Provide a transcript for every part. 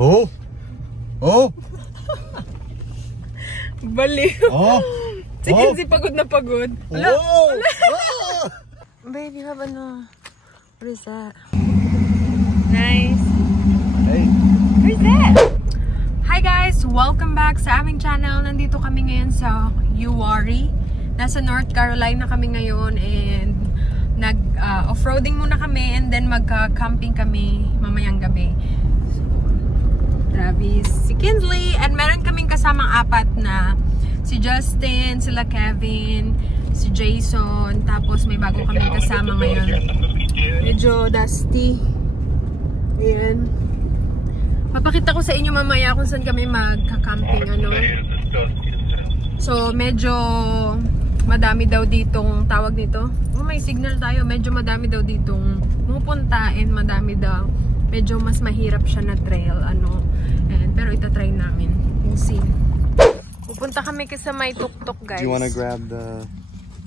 Oh! Oh! Baliw. Oh! Si Kenzie pagod na pagod. Wala. Oh! Oh! Babe, you have ano? What is that? Nice. Hey. What is that? Hi guys! Welcome back sa aming channel. Nandito kami ngayon sa Uwharrie. Nasa North Carolina kami ngayon and nag-off-roading muna kami and then magka-camping kami mamayang gabi. So, Travis, si Kinsley, and meron kaming kasamang apat na si Justin, sila Kevin, si Jason, tapos may bago kami kasama ngayon. Medyo dusty. Ayan. Papakita ko sa inyo mamaya kung saan kami magka-camping, ano. So, medyo madami daw ditong tawag nito. Oh, may signal tayo. Medyo madami daw ditong pupunta and madami daw. Medyo mas mahirap siya na trail, ano. And, pero itatry namin. We'll see. Pupunta kami kasi may tuk-tuk, guys. Do you want to grab the...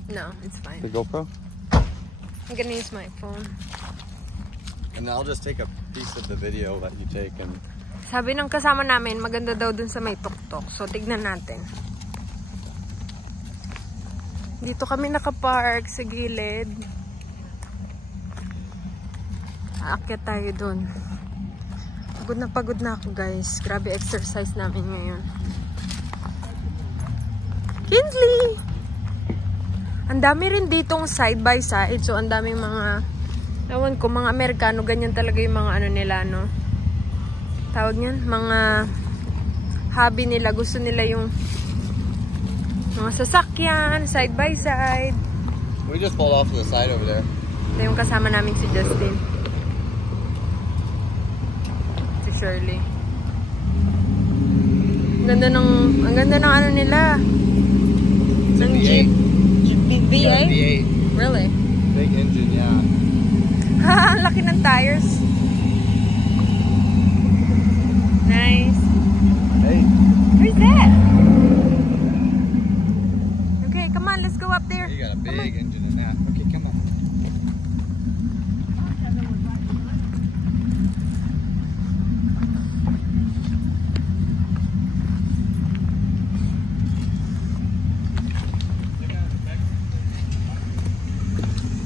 No, it's fine. The GoPro? I'm gonna use my phone. And I'll just take a piece of the video that you take and... Sabi ng kasama namin, maganda daw dun sa may tuk-tuk. So, tignan natin. Dito kami nakapark sa gilid. Aakyat tayo dun. Pagod na ako, guys. Grabe exercise namin ngayon. Kinsley! Ang dami rin ditong side by side. So, ang daming mga, ewan ko, mga Amerikano. Ganyan talaga yung mga ano nila, no? Tawag niyan? Mga hobby nila. Gusto nila yung mga sasakyan, side by side. We just pulled off to the side over there. Ito yung kasama namin si Justin. Si Shirley. Ang ganda ng ano nila. Ng Jeep. V8? V8. Really? Big engine, yeah. Ha, laki ng tires. Nice. Hey. Where's that? Okay, come on, let's go up there. You got a big engine in that. Okay, come on.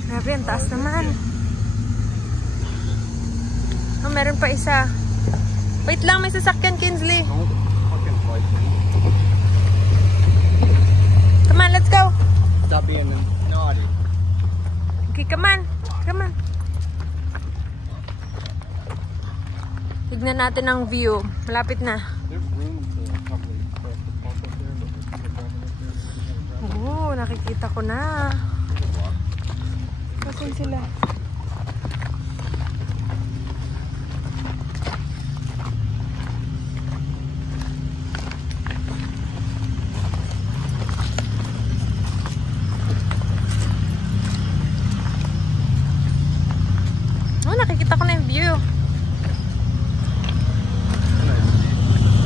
Grabe, ang taas naman. Oh, meron pa isa. Wait lang, may sasakyan, Kinsley. Come on, let's go. Stop being naughty. Okay, come on. Come on. Tignan natin ang view. Malapit na. There's room to probably park up there, but we're driving up there. Oo, nakikita ko na. Saan sila? Oh, nakikita ko na yung view.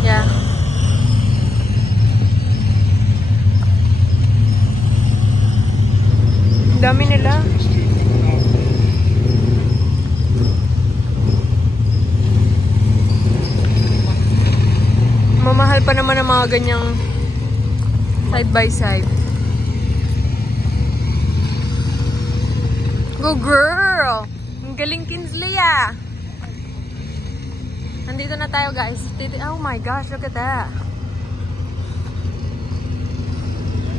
Yeah. Dami nila. Mamahal pa naman ang mga ganyang side by side. Go girl! Ang galing, Kinsley, ah! Nandito na tayo, guys. Oh my gosh, look at that.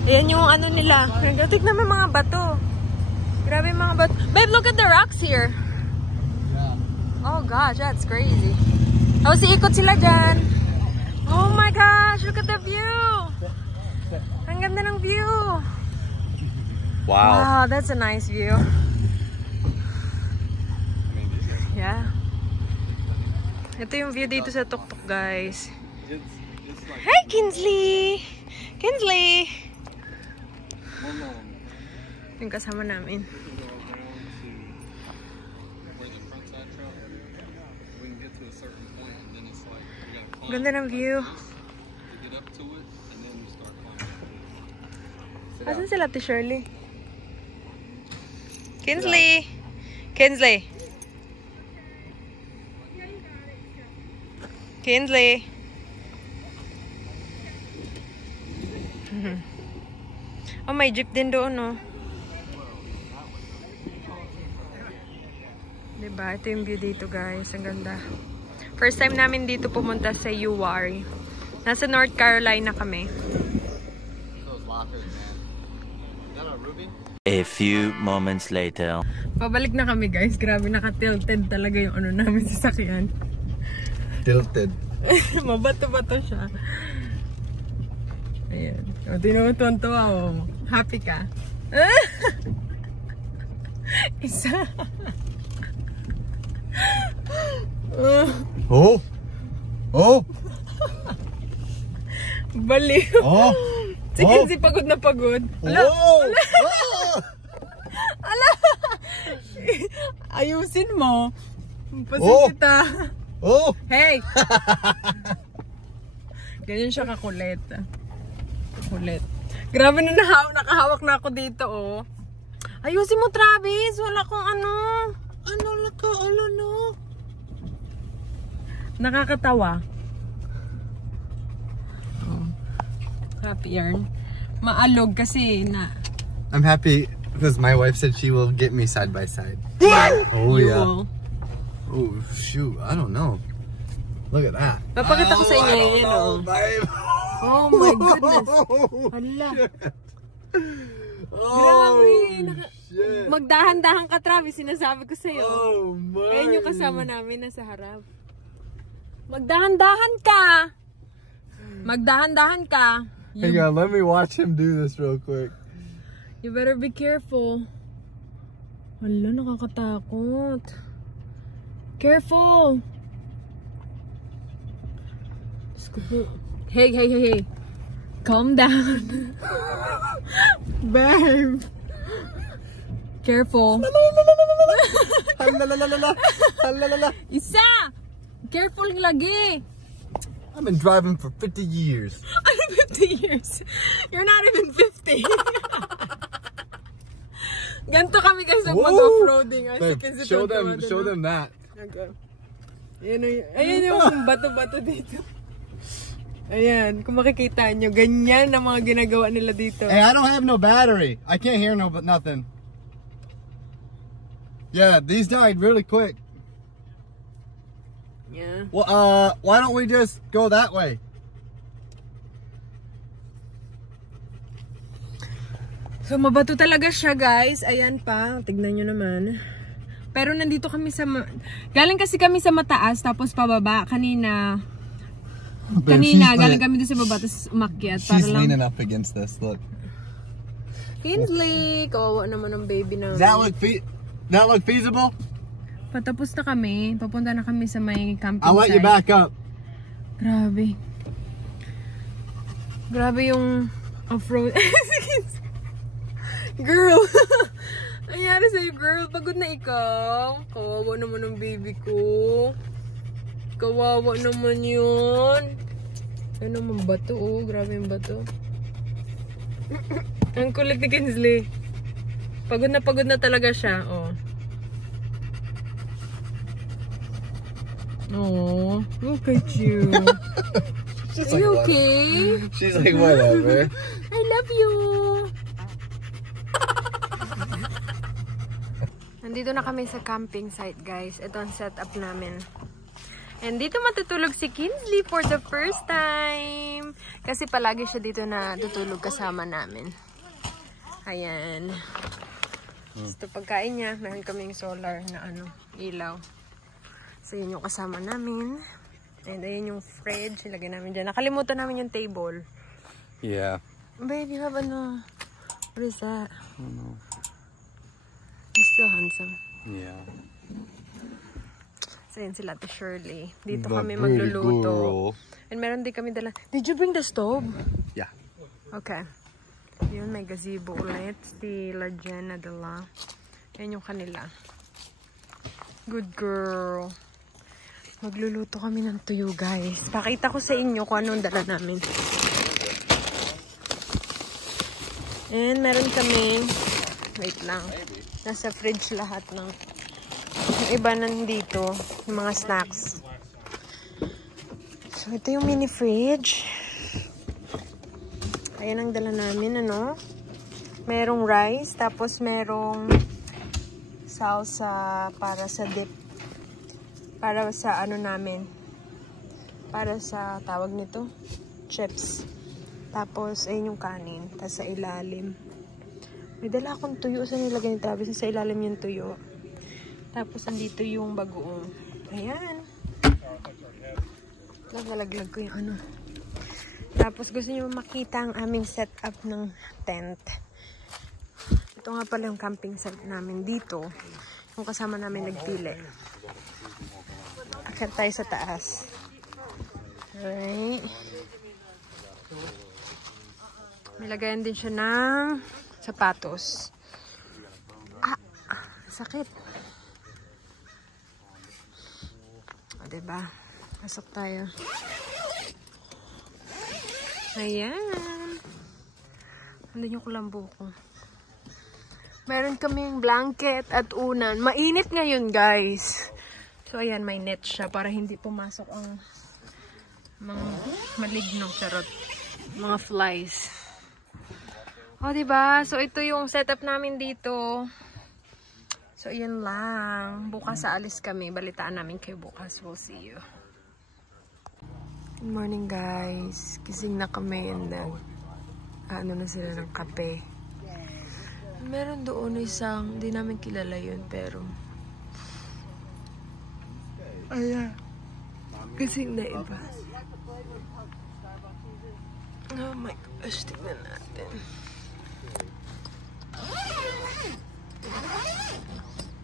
Ayan yung ano nila. Tignan mo mga bato. Grabe yung mga bato. Babe, look at the rocks here. Yeah. Oh gosh, that's crazy. Tapos iikot sila dyan. Oh my gosh, look at the view. Ang ganda ng view. Wow. Wow, that's a nice view. Yeah. Ito yung view dito sa tuk-tuk, guys. Hi, Kinsley! Kinsley! Yung kasama namin. Ganda ng view. Asan sila, Ate Shirley? Kinsley! Kinsley! Kinsley. Oh, may jeep din doon, no? Diba? Ito yung view dito, guys. Ang ganda. First time namin dito pumunta sa Uwharrie. Nasa North Carolina kami. A few moments later. Pabalik na kami, guys. Grabe, naka-tilted talaga yung ano namin sasakyan. Tilted. Mabato-bato siya. Ayan. O, tinutuan-tuwa, o. Happy ka? Isa. Oh! Oh! Baliw. Oh! Si Kinsey pagod na pagod. Ala! Oh! Ala! Ayusin mo. Pasin Oh! kita. Oh! Hey! Ganyan siya kakulit. Kulit. Grabe na nakahawak na ako dito, oh. Ayusin mo, Travis. Wala kong ano. Ano no? Nakakatawa. Oh. Happy yarn. Maalog kasi na. I'm happy because my wife said she will get me side by side. Oh You yeah. will. Oh shoot, I don't know. Look at that. Papakita ko sa inyo yun, oh. Babe. Oh my goodness. Hala. Grabe. Shit. Magdahan-dahan ka, Travis. Sinasabi ko sa'yo. Oh my. Ayun yung kasama namin nasa harap. Magdahan-dahan ka. Magdahan-dahan ka. Hang on, let me watch him do this real quick. You better be careful. Hala, nakakatakot. Careful. Hey. Calm down. Babe. Careful. Isa! Careful lagi. I've been driving for 50 years. Ano 50 years? You're not even 50. Ganto kami guys nag mag-offroading. Babe, show them that. Okay. Ayan yung bato-bato dito. Ayan, kung makikita nyo, ganyan ang mga ginagawa nila dito. Hey, I don't have no battery. I can't hear nothing. Yeah, these died really quick. Yeah. Well, why don't we just go that way? So, mabato talaga siya, guys. Ayan pa. Tignan nyo naman. Pero nandito kami sa... Galing kasi kami sa mataas, tapos pababa. Kanina, galing kami doon sa baba, tapos umakyat. She's para lang... leaning up against this, look. Kinsley! Kawawa naman ng baby na... Does that look feasible? Patapos na kami. Papunta na kami sa may camping I'll let site. you back up. Grabe. Grabe yung off-road. Girl! Nangyari sa'yo, girl. Pagod na ikaw. Kawawa naman ng baby ko. Kawawa naman yun. Ano naman bato, oh. Grabe yung bato. Ang kulit ni Kinsley. Pagod na talaga siya, oh. Oh, look at you. Are you okay? She's like, whatever. I love you. Nandito na kami sa camping site, guys. Ito ang setup namin. And dito matutulog si Kinsley for the first time. Kasi palagi siya dito na tutulog kasama namin. Ayan. Ito pagkain niya. Meron kaming solar na ilaw. So, yun yung kasama namin. And ayun yung fridge. Ilagay namin dyan. Nakalimutan namin yung table. Yeah. Babe, you have ano? What is that? I don't know. He's still handsome. Yeah. So, yun sila to Shirley. Dito kami magluluto. And meron din kami dala. Did you bring the stove? Yeah. Okay. Yun, may gazebo ulit. Stila Jenna dala. Yan yung kanila. Good girl. Magluluto kami ng tuyo, guys. Pakita ko sa inyo kung anong dala namin. And meron kami, wait lang, nasa fridge lahat ng yung iba nandito, yung mga snacks. So, ito yung mini fridge. Ayan ang dala namin, ano? Merong rice, tapos merong salsa para sa dip. Para sa ano namin. Para sa tawag nito, chips. Tapos, ayun yung kanin. Tapos sa ilalim. May dala akong tuyo. Saan nilagay ni Travis? Sa ilalim yung tuyo. Tapos, andito yung bagoong. Ayan. Nagalaglag ko yung ano. Tapos gusto niyo makita ang aming setup ng tent. Ito nga pala yung camping set namin dito. Yung kasama namin nagpili. Akyat tayo sa taas. Alright. May lagayan din siya ng sapatos. Ah! Sakit. O, diba? Pasok tayo. Ayan. Andun yung kulambo ko. Meron kaming blanket at unan. Mainit ngayon, guys. So, ayan, may net siya para hindi pumasok ang mga malignong charot. Mga flies. O, diba? So, ito yung setup namin dito. So, yun lang. Bukas aalis kami. Balitaan namin kayo bukas. We'll see you. Good morning, guys. Gising na kami and then ano na sila ng kape. Meron doon isang, hindi namin kilala yun, pero ayan. Gising na iba. Oh my gosh, tignan natin.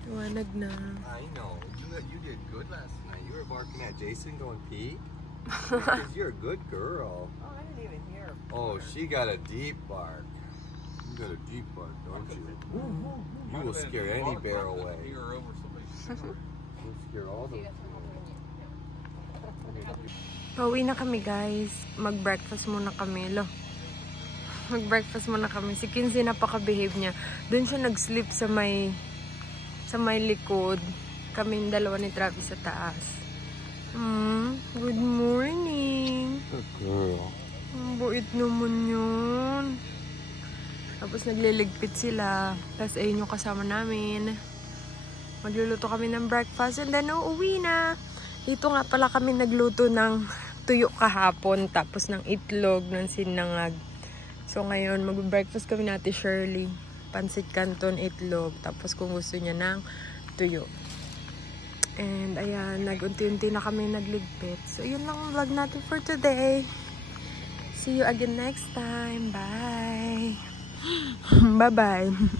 Iwanag na. I know. You did good last night. You were barking at Jason going pee. Because you're a good girl. Oh, I didn't even hear. Oh, she got a deep bark. You got a deep bark, don't you? You will scare any bear away. You'll scare all the... Pauwi na kami, guys. Mag-breakfast muna kami. Mag-breakfast muna kami. Si Kinsey napaka-behave niya. Doon siya nag-sleep sa may likod. Kaming dalawa ni Travis sa taas. Good morning. Good girl. Ang buit naman yun. Tapos nagliligpit sila. Tapos ayun yung kasama namin. Magluluto kami ng breakfast and then uuwi na. Dito nga pala kami nagluto ng tuyo kahapon. Tapos ng itlog, ng sinangag. So ngayon mag-breakfast kami natin Shirley. Pansit canton, itlog. Tapos kung gusto niya ng tuyo. And ayan, nag-unti-unti na kami nagligpit. So yun lang ang vlog natin for today. See you again next time. Bye! Bye-bye!